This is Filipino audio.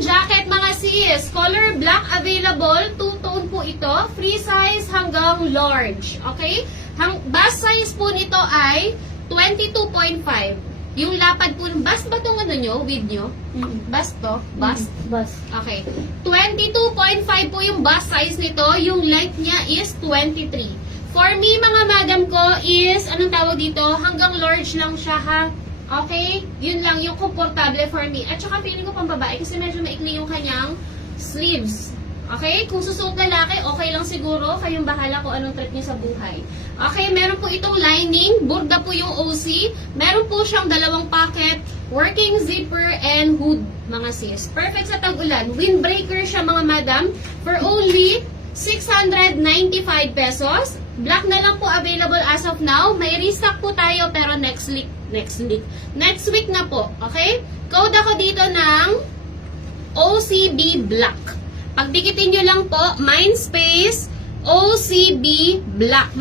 jean jacket mga sis. Color black available. Two-tone po ito. Free size hanggang large. Okay? Bust size po nito ay 22.5. Yung lapad po, bust ba itong ano nyo, with nyo? Bust to? Bust? Bus. Okay. 22.5 po yung bust size nito. Yung length niya is 23. For me, mga madam ko, is, anong tawag dito? Hanggang large lang siya, ha? Okay? Yun lang, yung komportable for me. At saka feeling ko pang babae kasi medyo maikli yung kanyang sleeves. Okay? Kung susuot lalaki, okay lang siguro. Kayong bahala kung anong trip niyo sa buhay. Okay, meron po itong lining. Burda po yung OC. Meron po siyang dalawang pocket, working zipper, and hood, mga sis. Perfect sa tag-ulan. Windbreaker siya, mga madam. For only 695 pesos. Black na lang po available as of now. May restock po tayo, pero next week na po. Okay? Code ako dito ng OCB Black. Pagdikitin nyo lang po, Mindspace OCB Black.